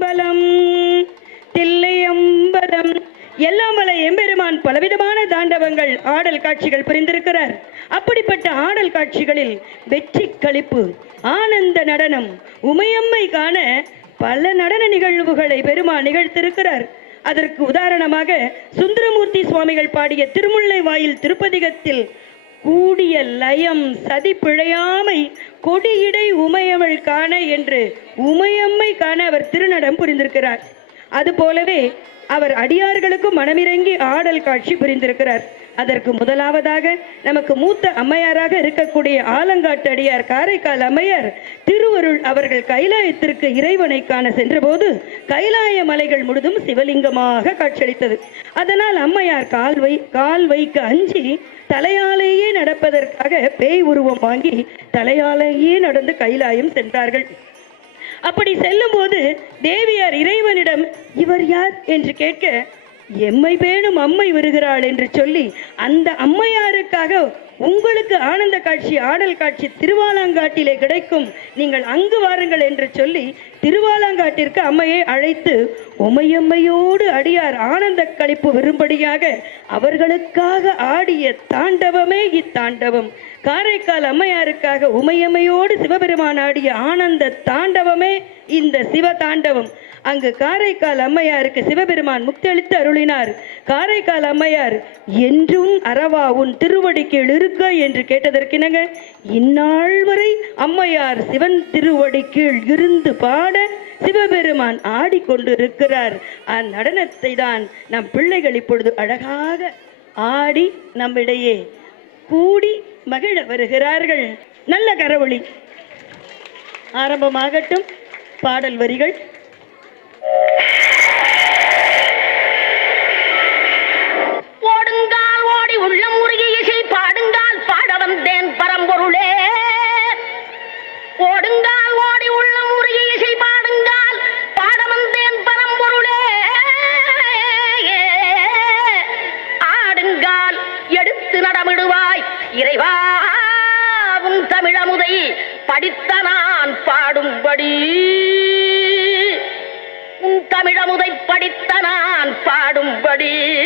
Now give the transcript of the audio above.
தில்லையம்பலம். தில்லையம்பலம் எல்லாமலை எம்பெருமான் பலவிதமான தாண்டவங்கள் ஆடல் காட்சிகள் புரிந்திருக்கிறார். அப்படிப்பட்ட ஆடல் காட்சிகளில் வெற்றி களிப்பு ஆனந்த நடனம் உமையம்மை காண பல நடன நிகழ்வுகளை பெருமான் நிகழ்த்திருக்கிறார். அதற்கு உதாரணமாக சுந்தரமூர்த்தி சுவாமிகள் பாடிய திருமுல்லை வாயில் திருப்பதிகத்தில் கூடிய லயம் சதி பிழையாமை கொடியிடை உமையவள் காண என்று உமையம்மை காண அவர் திருநடம் புரிந்திருக்கிறார். அது போலவே அவர் அடியார்களுக்கு மனமிறங்கி ஆடல் காட்சி புரிந்திருக்கிறார். அதற்கு முதலாவதாக நமக்கு மூத்த அம்மையாராக இருக்கக்கூடிய ஆலங்காட்டு அடியார் காரைக்கால் அம்மையார் திருவருள் அவர்கள் கைலாயத்திற்கு இறைவனை காண சென்றபோது கைலாய மலைகள் முழுதும் சிவலிங்கமாக காட்சியளித்தது. அதனால் அம்மையார் கால் வை கால் வைக்க அஞ்சி தலையாலேயே நடப்பதற்காக பேய் உருவம் வாங்கி தலையாலேயே நடந்து கைலாயம் சென்றார்கள். அப்படி செல்லும் போது தேவியார் இறைவனிடம் இவர் யார் என்று கேட்க எம்மை பேணும் அம்மை வருகிறாள் என்று சொல்லி அந்த அம்மையாருக்காக உங்களுக்கு ஆனந்த காட்சி ஆடல் காட்சி திருவாலாங்காட்டிலே கிடைக்கும். நீங்கள் அங்கு வாருங்கள் என்று சொல்லி திருவாலாங்காட்டிற்கு அம்மையை அழைத்து உமையம்மையோடு அடியார் ஆனந்த களிப்பு வரும்படியாக அவர்களுக்காக ஆடிய தாண்டவமே இத்தாண்டவம். காரைக்கால் அம்மையாருக்காக உமையம்மையோடு சிவபெருமான் ஆடிய ஆனந்த தாண்டவமே இந்த சிவ தாண்டவம். அங்கு காரைக்கால் அம்மையாருக்கு சிவபெருமான் முக்தளித்து அருளினார். காரைக்கால் அம்மையார் என்றும் அறவா உன் திருவடி கீழ் இருக்க? என்று கேட்டதற்கினங்க இந்நாள் வரை அம்மையார் சிவன் திருவடி கீழ் இருந்து பாட சிவபெருமான் ஆடிக்கொண்டு இருக்கிறார் அந்நடனத்தை தான் நம் பிள்ளைகள் இப்பொழுது அழகாக ஆடி நம்மிடையே கூடி மகிழ வருகிறார்கள். நல்ல கரவொளி. ஆரம்பமாகட்டும் பாடல் வரிகள். ஓடுங்கால் ஓடி உள்ளம் உருகி இசை பாடுங்கால் பாட வந்தேன் பரம்பொருளே. ஓடுங்கால் ஓடி உள்ளம் உருகி இசை பாடுங்கால் பாட வந்தேன் பரம்பொருளே. ஆடுங்கால் எடுத்து நடமிடுவாய் இறைவா உன் தமிழமுதை படித்த நான் பாடும்படி. தமிழமுதை படித்த நான் பாடும்படி.